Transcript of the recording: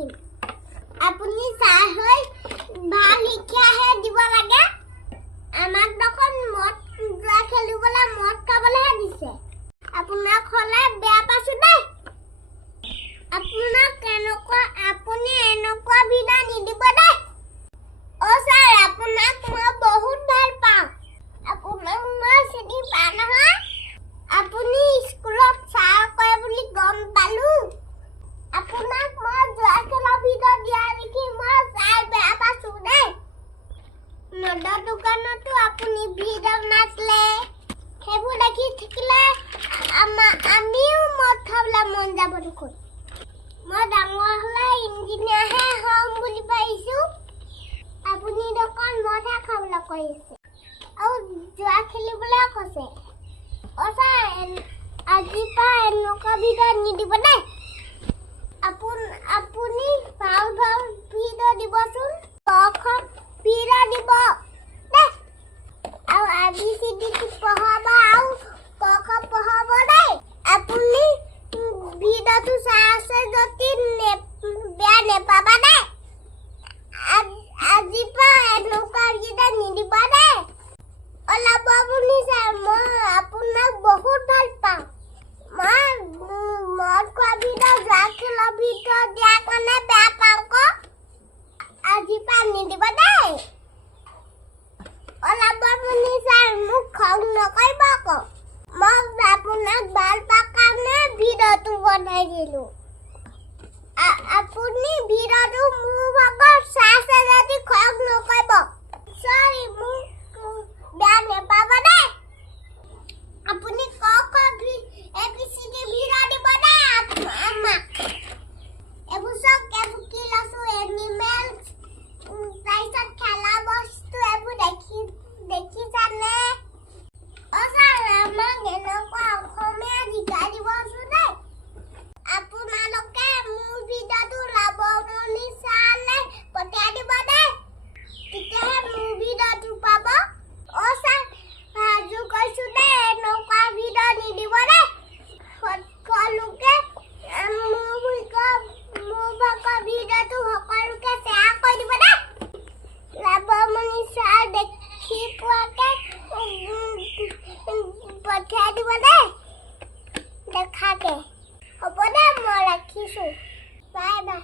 লিখিম আপুনি চাই হৈ ভাল লিখিয়াহে দিব লাগে আমাক দেখোন মদ জুৱা খেলিবলৈ মদ খাবলৈহে দিছে আপোনাক হলে বেয়া পাইছো দেই আপোনাক আপুনি এনেকুৱা বিনা নিদিব দেই অ ছাৰ আপোনাক মই বহুত ভাল পাওঁ আপোনাক মই চিনি পাওঁ নহয় আপুনি স্কুলত ছাৰ কয় বুলি গম পালো আপোনাক মই জুৱা খেলৰ ভিতৰত দিয়া দেখি মই চাই বেয়া পাইছো দেই মদৰ দোকানতো আপুনি ভিতৰত নাছিলে সেইবোৰ দেখি থাকিলে আমিও মদ খাবলৈ মন যাব দেখোন মই ডাঙৰ হ'লে ইঞ্জিনিয়াৰহে হ'ম বুলি ভাবিছোঁ আপুনি দেখোন মদহে খাবলৈ কৈ আছে আৰু জুৱা খেলিবলৈ কৈছে অ ছাৰ আজিৰ পৰা এনেকুৱা ভিতৰত নিদিব দেই আপুনি ভাল ভাল ভিডিঅ' দিবচোন ক ভিডিঅ' দিব দেই আৰু ABCD পঢ়াব আৰু ক পঢ়াব দেই আপুনি ভিডিঅ'টো চাই আছে যদি বেয়া নেপাবা দেই আজিৰ পৰা এনেকুৱা ভিডিঅ' নিদিব দেই ওলাব আপুনি ছাৰ মই আপোনাক বহুত ভাল পাওঁ মই মদ খোৱা ভিডিঅ' জুৱা খেলৰ ভিডিঅ' দিয়াৰ কাৰণে বেয়া পাওঁ আকৌ আজিৰ পৰা নিদিব দেই ওলাব আপুনি ছাৰ মোক খং নকৰিব আকৌ মই আপোনাক ভাল পাওঁ কাৰণে ভিডিঅ'টো বনাই দিলোঁ আপুনি ভিডিঅ'টো মোৰ ভাগত চাইছে যদি খং নকৰিব চৰি মোক বেয়া নেপাব দেই আপুনি ক ABCD ভিডিঅ' দিব দেই আমাক এইবোৰ চব এইবোৰ কি লৈছোঁ এনিমেলছ তাৰপিছত খেলা বস্তু এইবোৰ দেখিছানে অ ছাৰ আমাক এনেকুৱা অসমীয়া শিকাই দিবচোন দেই আপোনালোকে মোৰ ভিডিঅ'টো ওলাব বুলি চালে পঠিয়াই দিব দেই তেতিয়াহে মোৰ ভিডিঅ'টো পাব অ ছাৰ সাজু কৈছোঁ দেই এনেকুৱা ভিডিঅ' নিদিব দেই সকলোকে মোৰ ভাগৰ ভিডিঅ'টো সকলোকে শ্বেয়াৰ কৰি দিব দেই লাভমণি ছাৰ দেখি পোৱাকৈ পঠিয়াই দিব দেই দেখাকৈ হ'ব দে মই ৰাখিছোঁ বাই বাই